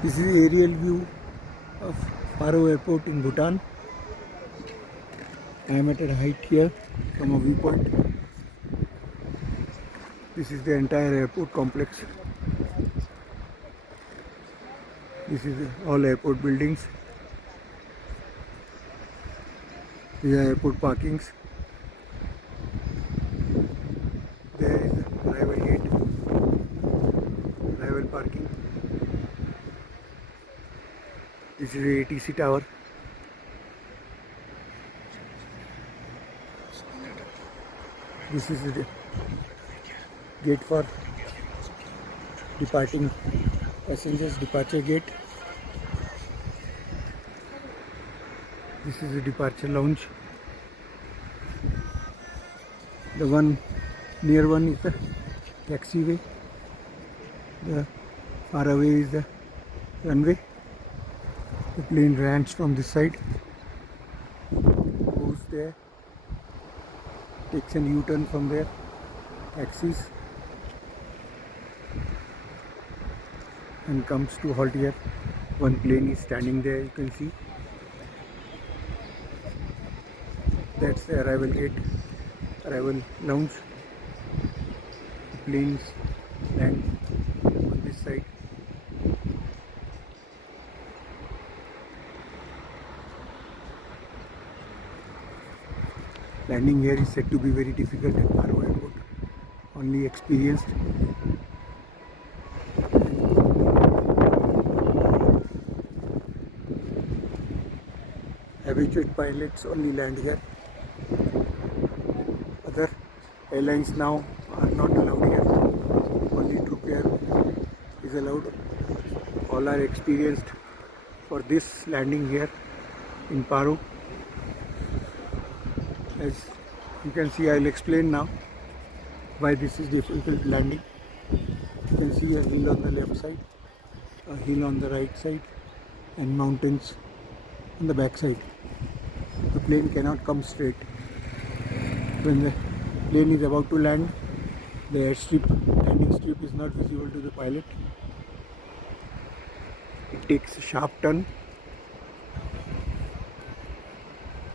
This is the aerial view of Paro Airport in Bhutan. I am at a height here from a viewpoint. This is the entire airport complex. This is all airport buildings. These are airport parkings. There is the arrival gate, arrival parking. This is the ATC tower. This is the gate for departing passengers, departure gate. This is the departure lounge. The one near one is the taxiway. The far away is the runway. The plane lands from this side, goes there, takes an U-turn from there, taxis, and comes to halt here. One plane is standing there, you can see. That's the arrival gate, arrival lounge. The planes land on this side. Landing here is said to be very difficult at Paro Airport. Only experienced habituated pilots only land here. Other airlines now are not allowed here. Only Troop Air is allowed. All are experienced for this landing here in Paro. As you can see, I'll explain now why this is difficult landing. You can see a hill on the left side, a hill on the right side, and mountains on the back side. The plane cannot come straight. When the plane is about to land, the landing strip is not visible to the pilot. It takes a sharp turn,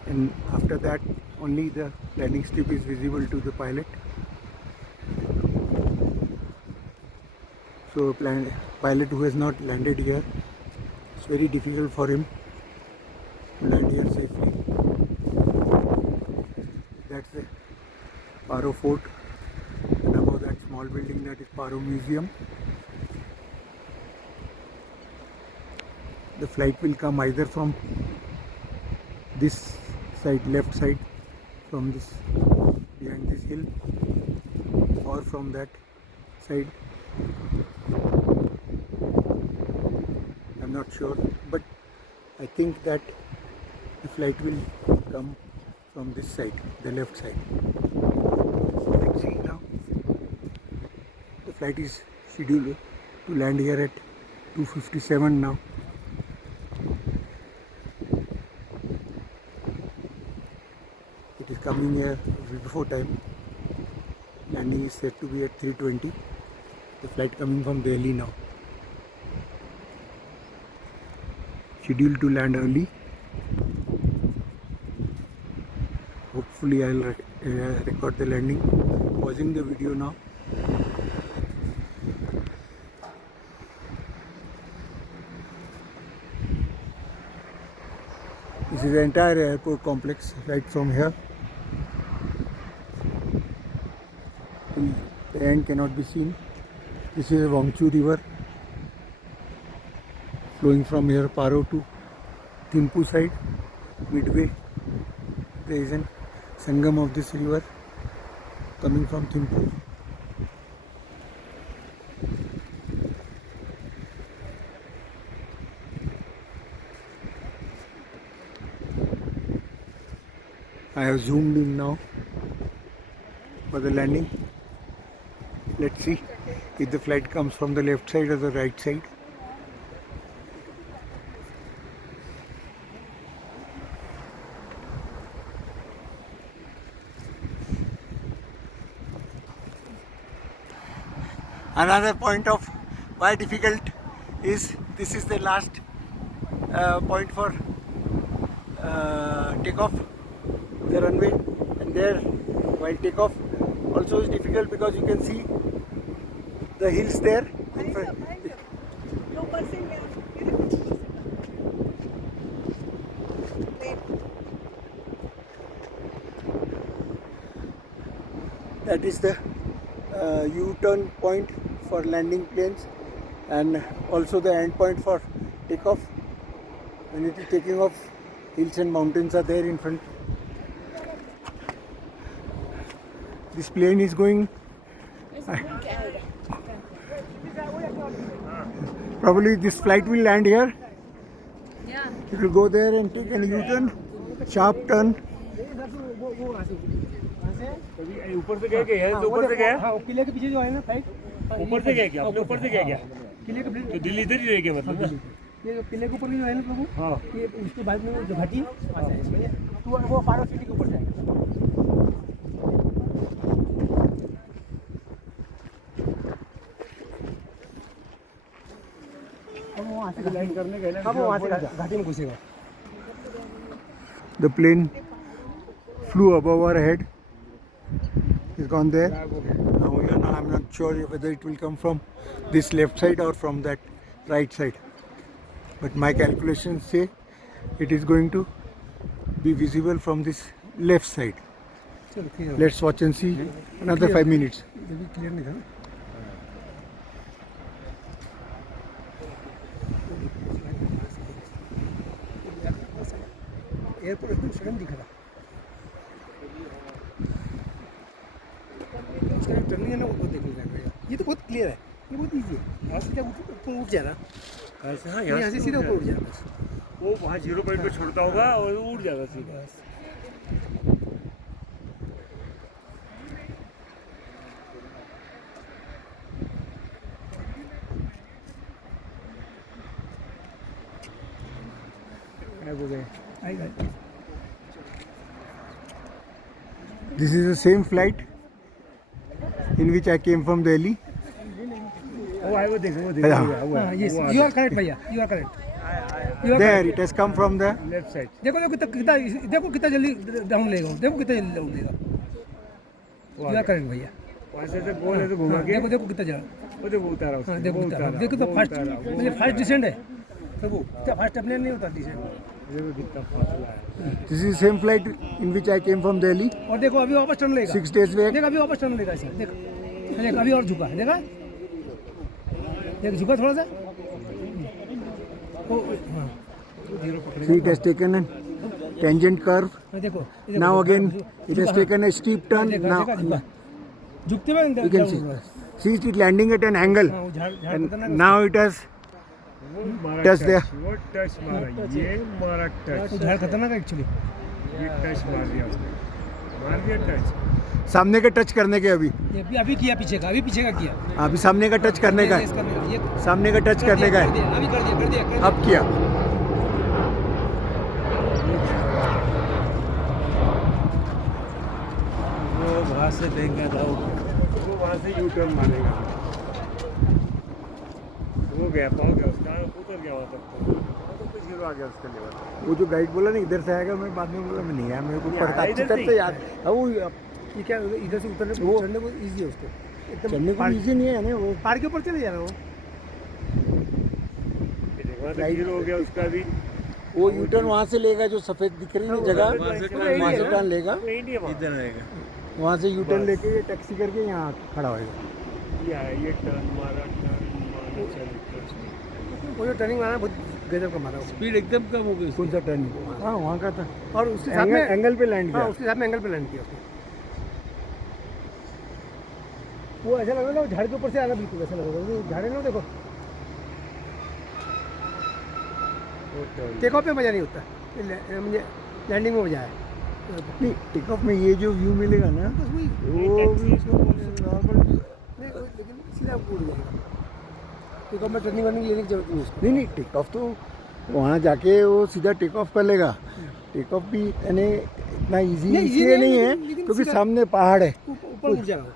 and after that only the landing strip is visible to the pilot. So pilot who has not landed here, it's very difficult for him to land here safely. That's the Paro Fort, and above that small building, that is Paro Museum. The flight will come either from this side, left side, from this behind this hill, or from that side. I'm not sure, but I think that the flight will come from this side, the left side. Let's see now. The flight is scheduled to land here at 2:57 now. It is coming here before time. Landing is set to be at 3:20. The flight coming from Delhi now. Scheduled to land early. Hopefully I'll record the landing. Pausing the video now. This is the entire airport complex right from here. The end cannot be seen. This is the Wangchu river flowing from here, Paro to Thimphu side. Midway there is an Sangam of this river coming from Thimphu. I have zoomed in now for the landing. Let's see if the flight comes from the left side or the right side. Another point of why difficult is this is the last point for takeoff, the runway, and there while takeoff also is difficult because you can see the hills there in front. That is the U-turn point for landing planes and also the end point for takeoff. When it is taking off, hills and mountains are there in front. This plane is going probably this flight will land here. Yeah. It will go there and take an U-turn, sharp turn. ऊपर से गए क्या? ऊपर से गया? हाँ, किले के पीछे जो है ना साइड, ऊपर से गया क्या? अपने ऊपर से गया क्या? किले के तो दिल्ली इधर ही रह गया मतलब ना? ये जो किले के ऊपर जो है ना प्रभु, हाँ। ये उसके बाद में जो घाटी वहाँ से है। तो वो फारो सिटी के ऊपर जाएगा। अब वो वहाँ से लैंड करने गए ना, अब वो वहाँ से घाटी में घुसेगा। The plane flew above our head. It's gone there. Now I'm not sure whether it will come from this left side or from that right side. But my calculations say it is going to be visible from this left side. चलो ठीक है। Let's watch and see another 5 minutes. ये भी क्लियर नहीं था ना। एयरपोर्ट एकदम सडन दिख रहा। उसका जो टर्निंग है ना वो बहुत देखने लग रहा है। ये तो बहुत क्लियर है, ये बहुत इजी है। यहाँ से जब ऊपर उठ जाना, ऐसे हाँ यहाँ से सीधा ऊपर उठ जाना बस। वो वहाँ 0 पॉइंट पे छोड़ता होगा और उड़ जाएगा सीधा। आएगा। This is the same flight in which I came from Delhi. वो आए वो देखो हाँ, yes, you are correct भैया, you are correct. You are There correct. it has come from the left side. देखो कितना जल्दी डाउन लेगा, देखो कितना जल्दी डाउन लेगा। You are correct भैया। वहाँ से तो गोल है तो घुमा के देखो कितना जल्दी, वो देखो उतारा उसको। हाँ देखो वो उतारा, उतारा, देखो तो वो फास्ट, उतारा, वो मतलब फास्ट डिसेंड है प्रभु, क्या फास्ट अपने नहीं होता डिसेंड। देखो कितना फासला है। this is the same flight in which I came from Delhi और देखो अभी वापस टर्न लेगा, 6 days back. देखो अभी वापस टर्न लेगा इसे, देख अभी और झुका, देखा देख झुका थोड़ा सा। हाँ See, it has taken a tangent curve. देखो Now again it has taken a steep turn. Now झुकते हुए you can see it landing at an angle. हाँ, वो झाड़ And now it has वो मारा Touch there. वो टच मारा, ये मारा टच, वो झाड़ खतरनाक है एक्चुअली। ये टच मार दिया उसने, मार दिया टच। सामने का टच करने के अभी ये अभी किया पीछे का, अभी पीछे का किया, अभी सामने का टच करने का रेस है, करने का, ये सामने का टच करने का है, अभी कर दिया अब किया। वो वहाँ से देंगे था, वो वहाँ से यू टर्न मारेगा। वो गया, पाँव गया उसका, उतर गया वहाँ तक तो कुछ हीरो आ गया उसके लेवल। वो जो गाइड बोला ना इधर से आएगा, मैं बाद में बोला मैं नहीं आया, मेरे को पता आया अच्छी इधर तरह से से ही। याद। अब वो ये क्या इधर से उतरने वो- चढ़ने को इजी है उसको, एकदम चढ़ने को इजी नहीं है ना वो। पहाड़ के ऊपर चले जा रहा वो। वहाँ तक हीरो हो गया उसका भी। वो यूटर्न वहाँ से लेगा, जो सफेद दिख रही है जगह, वहाँ से टर्न लेगा, इंडिया इधर रहेगा। वहाँ से यूटर्न लेके टैक्सी करके यहाँ खड़ा होएगा। ये टर्न मारा चल। वो जो टर्निंग मारा बहुत गजब का मारा वो। स्पीड एकदम कम हो गई। कौन सा टर्न? हाँ वहाँ का था, और उसके साथ में एंगल पे लैंड हाँ किया। उसके साथ में एंगल पे लैंड किया उसने। वो ऐसा लग रहा है वो झाड़ के ऊपर से आना, बिल्कुल ऐसा लग रहा है। झाड़ है ना देखो, टेक ऑफ में मज़ा नहीं होता, मुझे लैंडिंग में मज़ा है। नहीं, टेक ऑफ में ये जो व्यू मिलेगा ना, बस वही वो भी नॉर्मल। नहीं लेकिन सीधा उड़ जाएगा। टेक ऑफ में टर्निंग वर्निंग लेने की जरूरत नहीं है उसको। नहीं टेक ऑफ तो वहाँ जाके वो सीधा टेक ऑफ कर लेगा। टेक ऑफ भी यानी इतना इजी नहीं, easy इसलिए नहीं नहीं है, है लेकिन क्योंकि सीधा- सामने पहाड़ है। ऊपर उड़ जाएगा वो।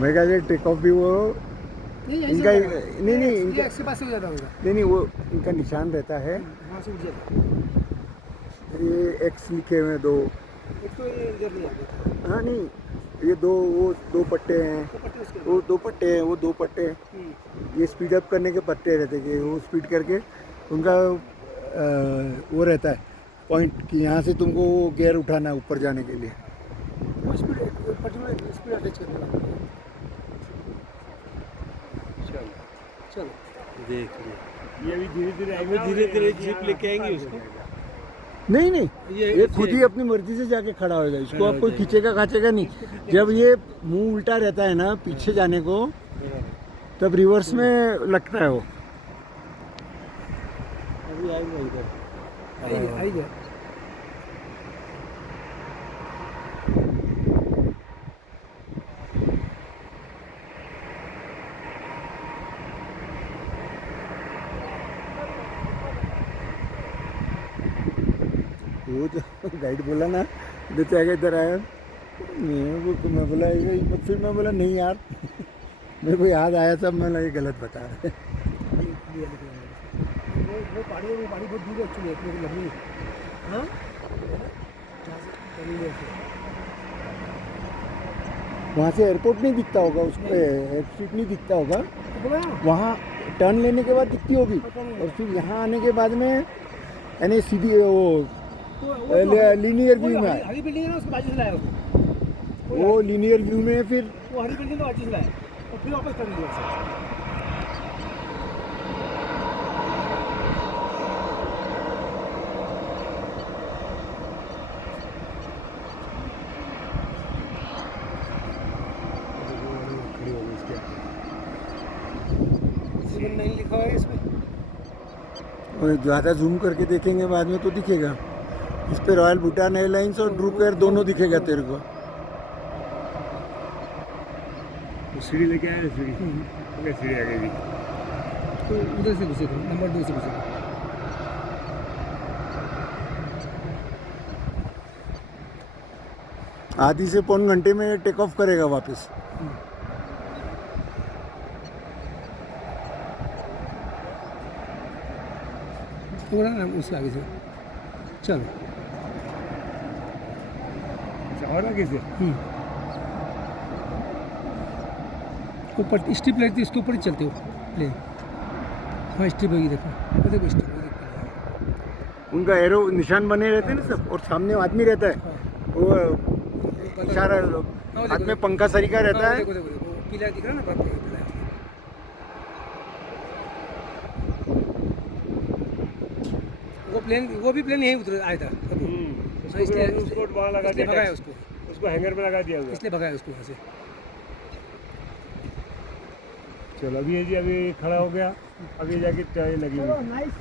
मैं कहा टेक ऑफ भी वो नहीं इनका नहीं नहीं ये इनका एक्स के पास से हो जाता होगा। नहीं वो इनका निशान रहता है। वहाँ से उठ जाता। ये एक्स लिखे हुए हैं 2। एक तो ये इधर नहीं आता। हाँ नहीं ये वो 2 पट्टे हैं, तो पट्टे उसके वो 2 पट्टे हैं, वो 2 पट्टे हैं। हम्म। ये स्पीड अप करने के पट्टे रहते हैं कि वो स्पीड करके उनका वो रहता है पॉइंट कि यहाँ से तुमको वो गियर उठाना है ऊपर जाने के लिए। वो स्पीड पर्टिकुलर स्पीड अटैच करने वाला। चलो चलो देख लिया। ये भी धीरे धीरे अब वो धीरे-धीरे जीप लेके आएंगे उसको। नहीं नहीं ये ये खुद ही अपनी मर्जी से जाके खड़ा होगा, इसको आप कोई खींचेगा खाचेगा नहीं। जब ये मुंह उल्टा रहता है ना पीछे जाने को, तब रिवर्स में लगता है वो। अभी आएंगे इधर। आई गया। वो जो गाइड बोला ना देते आगे इधर आया, मैं बोला फिर मैं बोला नहीं यार मेरे को याद आया तब मैं ये गलत बता रहा है। वो पहाड़ी बहुत दूर है एक्चुअली, अपने को लंबी। हाँ वहाँ से एयरपोर्ट नहीं दिखता होगा, उसको एयर स्ट्रीट नहीं दिखता होगा। बोला वहाँ टर्न लेने के बाद दिखती होगी और फिर यहाँ आने के बाद में यानी सीधी वो लीनियर व्यू में आए। हरी बिल्डिंग है ना, उसके बाजू से लाया उसको। वो लीनियर व्यू में फिर वो हरी बिल्डिंग तो बाजू से लाया और फिर वापस कर दिया। नहीं लिखा हुआ है इसमें। और ज़्यादा जूम करके देखेंगे बाद में तो दिखेगा। इस पे रॉयल भूटान एयरलाइंस और ड्रूक एयर दोनों दिखेगा तेरे को। सीढ़ी लेके आए सीढ़ी। ओके सीढ़ी आ गई। तो उधर से घुसेगा, नंबर 2 से घुसेगा। आधी से पौन घंटे में टेक ऑफ करेगा वापस। थोड़ा ना उसके आगे से चलो। और आगे से ऊपर स्ट्रिप लाइट थी, इसके ऊपर ही चलते हो प्लेन। हाँ स्ट्रिप होगी, देखो देखो स्ट्रिप। उनका एरो निशान बने रहते हैं ना सब, और सामने आदमी रहता है वो इशारा हाथ में पंखा सरीका रहता है। देखो देखो देखो पीला दिख रहा है ना, पीला है। वो भी प्लेन यहीं उतर आया था। उसको वहाँ लगा दिया, भगाया उसको हैंगर पे लगा दिया। इसलिए भगाया उसको वहाँ से। चलो अभी ये जी अभी खड़ा हो गया, अभी जाके लगी हुई। नाइस।